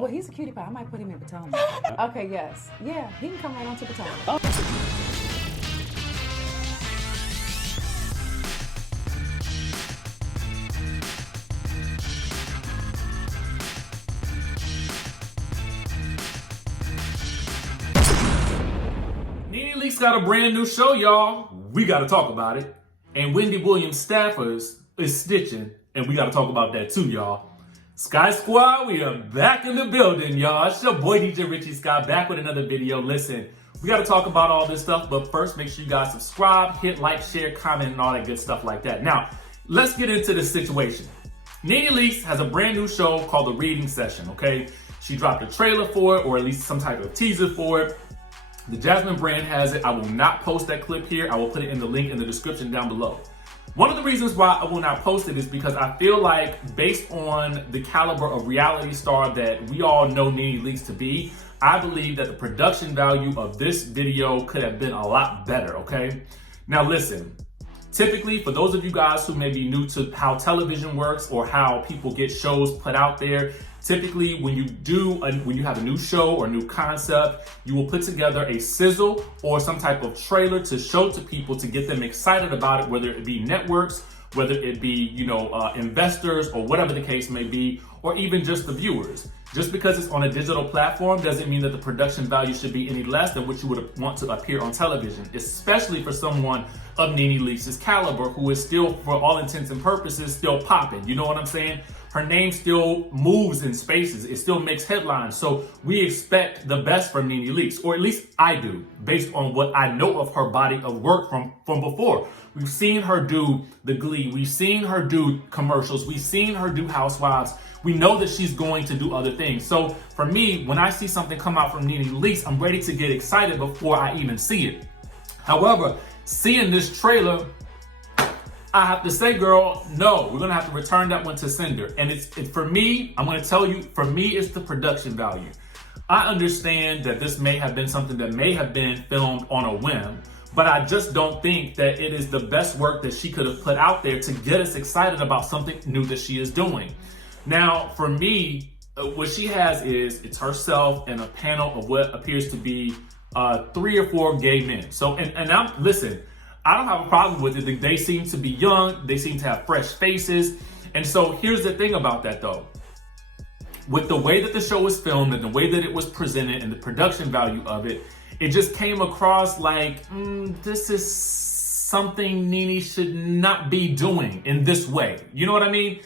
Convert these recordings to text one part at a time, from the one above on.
Well, he's a cutie pie. I might put him in Potomac. Okay, yes. Yeah, he can come right on to Potomac. Nene Leakes got a brand new show, y'all. We got to talk about it. And Wendy Williams staffers is stitching, and we got to talk about that too, y'all. Skye Squad, we are back in the building, y'all. It's your boy DJRichieSkye back with another video. Listen, we got to talk about all this stuff, but first make sure you guys subscribe, hit like, share, comment, and all that good stuff like that. Now, let's get into this situation. Nene Leakes has a brand new show called The Reading Session, okay? She dropped a trailer for it, or at least some type of teaser for it. The Jasmine brand has it. I will not post that clip here. I will put it in the link in the description down below. One of the reasons why I will not post it is because I feel like, based on the caliber of reality star that we all know Nene Leakes to be, I believe that the production value of this video could have been a lot better, okay? Now listen, typically, for those of you guys who may be new to how television works or how people get shows put out there, typically when you have a new show or new concept, you will put together a sizzle or some type of trailer to show to people to get them excited about it, whether it be networks, whether it be, investors or whatever the case may be, or even just the viewers. Just because it's on a digital platform doesn't mean that the production value should be any less than what you would want to appear on television, especially for someone of Nene Leakes' caliber, who is still, for all intents and purposes, still popping. You know what I'm saying? Her name still moves in spaces. It still makes headlines. So we expect the best from Nene Leakes, or at least I do, based on what I know of her body of work from before. We've seen her do The Glee. We've seen her do commercials. We've seen her do Housewives. We know that she's going to do other things. So for me, when I see something come out from Nene Leakes, I'm ready to get excited before I even see it. However, seeing this trailer, I have to say, girl, no, we're gonna have to return that one to sender. And it's for me, I'm gonna tell you, for me, it's the production value. I understand that this may have been something that may have been filmed on a whim, but I just don't think that it is the best work that she could have put out there to get us excited about something new that she is doing. Now, for me, what she has is, it's herself and a panel of what appears to be 3 or 4 gay men. So, listen, I don't have a problem with it. They seem to be young. They seem to have fresh faces. And so here's the thing about that, though. With the way that the show was filmed and the way that it was presented and the production value of it, it just came across like, this is something Nene should not be doing in this way. You know what I mean?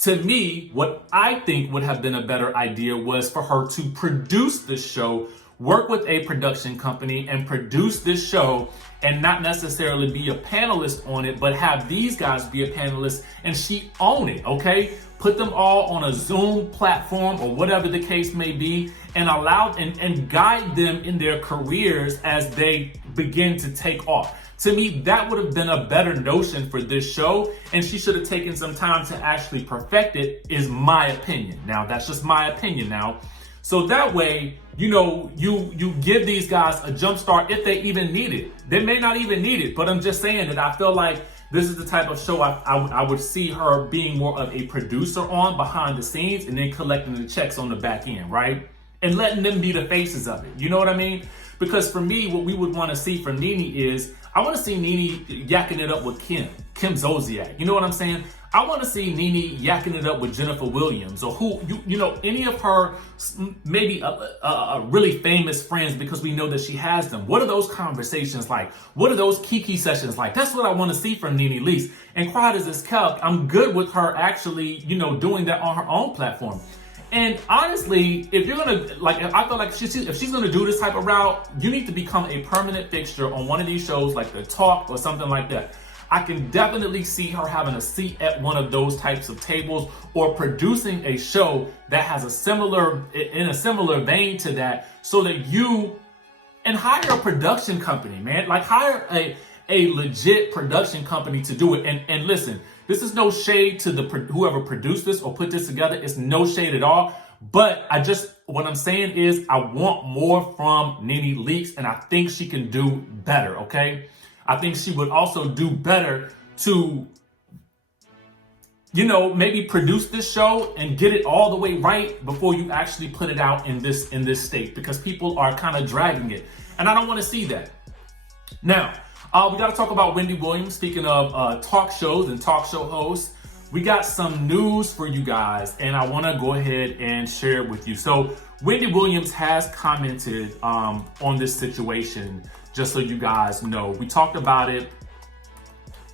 To me, what I think would have been a better idea was for her to produce this show, work with a production company and produce this show, and not necessarily be a panelist on it, but have these guys be a panelist and she own it, okay? Put them all on a Zoom platform or whatever the case may be, and allow and guide them in their careers as they begin to take off. To me, that would have been a better notion for this show, and she should have taken some time to actually perfect it, is my opinion. Now, that's just my opinion now. So that way, you give these guys a jump start if they even need it. They may not even need it, but I'm just saying that I feel like this is the type of show I would see her being more of a producer on behind the scenes, and then collecting the checks on the back end, right? And letting them be the faces of it. You know what I mean? Because for me, what we would want to see from Nene is, I want to see Nene yakking it up with Kim Zolciak. You know what I'm saying? I want to see Nene yakking it up with Jennifer Williams, or any of her maybe a really famous friends, because we know that she has them. What are those conversations like? What are those Kiki sessions like? That's what I want to see from Nene Leakes. And quiet as it's kept, I'm good with her actually, doing that on her own platform. And honestly, if you're gonna, I feel like if she's gonna do this type of route, you need to become a permanent fixture on one of these shows, like The Talk or something like that. I can definitely see her having a seat at one of those types of tables, or producing a show that has in a similar vein to that, so that and hire a production company, man. Like, hire a legit production company to do it. And listen, this is no shade to whoever produced this or put this together. It's no shade at all. But what I'm saying is, I want more from Nene Leakes, and I think she can do better, okay? I think she would also do better to you know, maybe produce this show and get it all the way right before you actually put it out in this state, because people are kind of dragging it. And I don't want to see that. Now, we got to talk about Wendy Williams. Speaking of talk shows and talk show hosts, we got some news for you guys, and I want to go ahead and share it with you. So Wendy Williams has commented on this situation, just so you guys know. We talked about it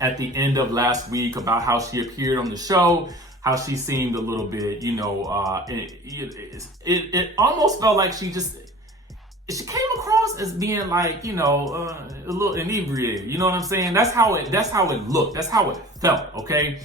at the end of last week about how she appeared on the show, how she seemed a little bit, you know, it almost felt like she came across as being like, you know, a little inebriated. You know what I'm saying? That's how it looked. That's how it felt. Okay.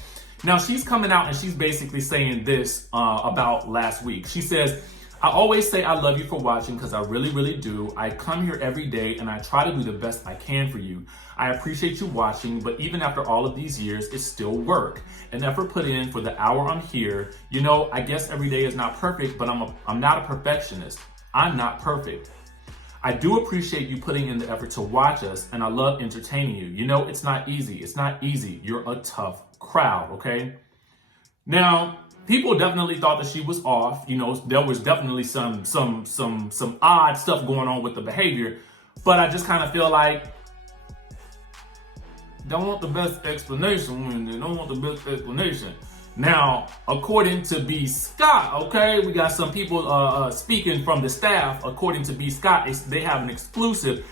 Now she's coming out and she's basically saying this about last week. She says, I always say I love you for watching because I really, really do. I come here every day and I try to do the best I can for you. I appreciate you watching, but even after all of these years, it's still work. An effort put in for the hour I'm here. You know, I guess every day is not perfect, but I'm not a perfectionist. I'm not perfect. I do appreciate you putting in the effort to watch us, and I love entertaining you. You know, it's not easy. It's not easy. You're a tough crowd, okay? Now, people definitely thought that she was off. You know, there was definitely some odd stuff going on with the behavior, but I just kind of feel like, don't want the best explanation, Wendy. Don't want the best explanation. Now, according to B. Scott, okay, we got some people speaking from the staff. According to B. Scott, they have an exclusive.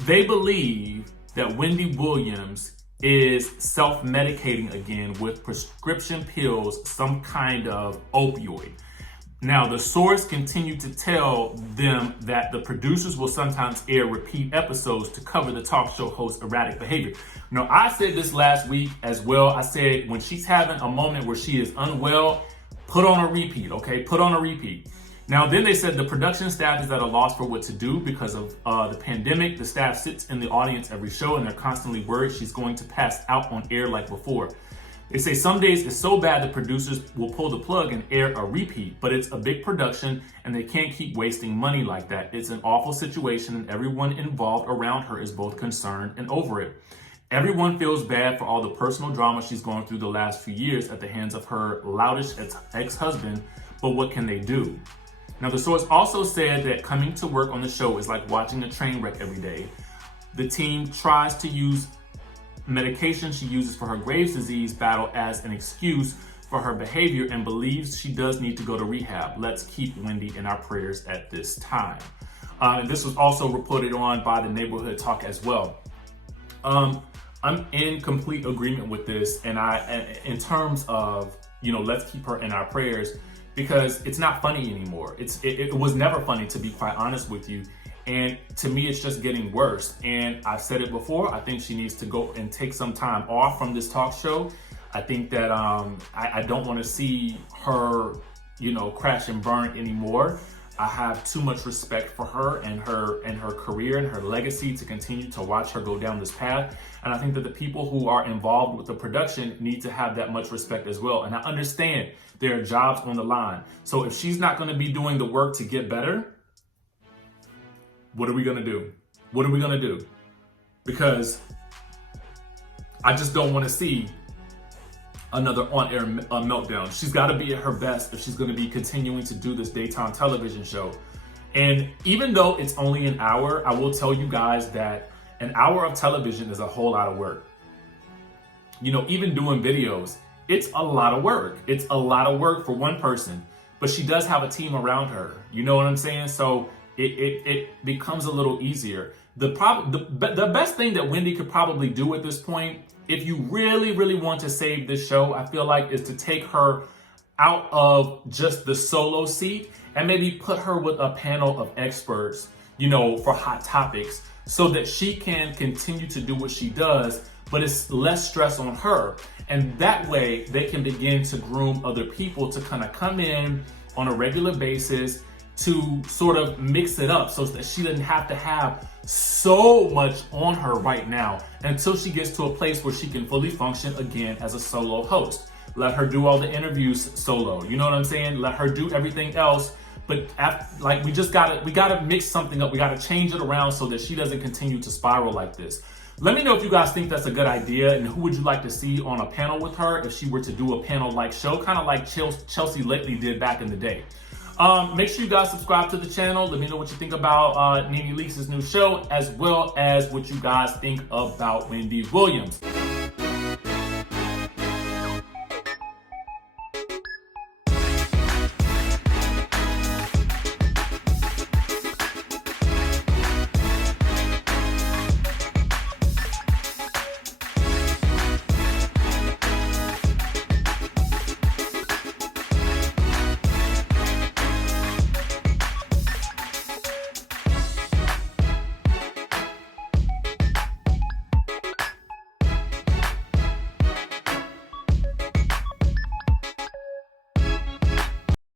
They believe that Wendy Williams is self-medicating again with prescription pills, some kind of opioid. Now, the source continued to tell them that the producers will sometimes air repeat episodes to cover the talk show host's erratic behavior. Now, I said this last week as well. I said when she's having a moment where she is unwell, put on a repeat, okay? Put on a repeat. Now, then they said the production staff is at a loss for what to do because of the pandemic. The staff sits in the audience every show and they're constantly worried she's going to pass out on air like before. They say some days it's so bad the producers will pull the plug and air a repeat, but it's a big production and they can't keep wasting money like that. It's an awful situation and everyone involved around her is both concerned and over it. Everyone feels bad for all the personal drama she's gone through the last few years at the hands of her loutish ex-husband, but what can they do? Now, the source also said that coming to work on the show is like watching a train wreck every day. The team tries to use medication she uses for her Graves' disease battle as an excuse for her behavior and believes she does need to go to rehab. Let's keep Wendy in our prayers at this time. And this was also reported on by the Neighborhood Talk as well. I'm in complete agreement with this, and in terms of, you know, let's keep her in our prayers, because it's not funny anymore. It was never funny, to be quite honest with you. And to me, it's just getting worse. And I've said it before, I think she needs to go and take some time off from this talk show. I think that I don't want to see her, you know, crash and burn anymore. I have too much respect for her and her career and her legacy to continue to watch her go down this path. And I think that the people who are involved with the production need to have that much respect as well. And I understand there are jobs on the line. So if she's not going to be doing the work to get better, what are we going to do? What are we going to do? Because I just don't want to see another on-air meltdown. She's got to be at her best if she's going to be continuing to do this daytime television show. And even though it's only an hour, I will tell you guys that an hour of television is a whole lot of work. You know, even doing videos, it's a lot of work. It's a lot of work for one person, but she does have a team around her. You know what I'm saying? So it becomes a little easier. The best thing that Wendy could probably do at this point, if you really, really want to save this show, I feel like, is to take her out of just the solo seat and maybe put her with a panel of experts, you know, for hot topics, so that she can continue to do what she does, but it's less stress on her. And that way they can begin to groom other people to kind of come in on a regular basis to sort of mix it up so that she doesn't have to have so much on her right now until she gets to a place where she can fully function again as a solo host. Let her do all the interviews solo. You know what I'm saying? Let her do everything else. But we gotta mix something up. We gotta change it around so that she doesn't continue to spiral like this. Let me know if you guys think that's a good idea, and who would you like to see on a panel with her if she were to do a panel-like show, kind of like Chelsea Lately did back in the day. Make sure you guys subscribe to the channel. Let me know what you think about Nene Leakes' new show, as well as what you guys think about Wendy Williams.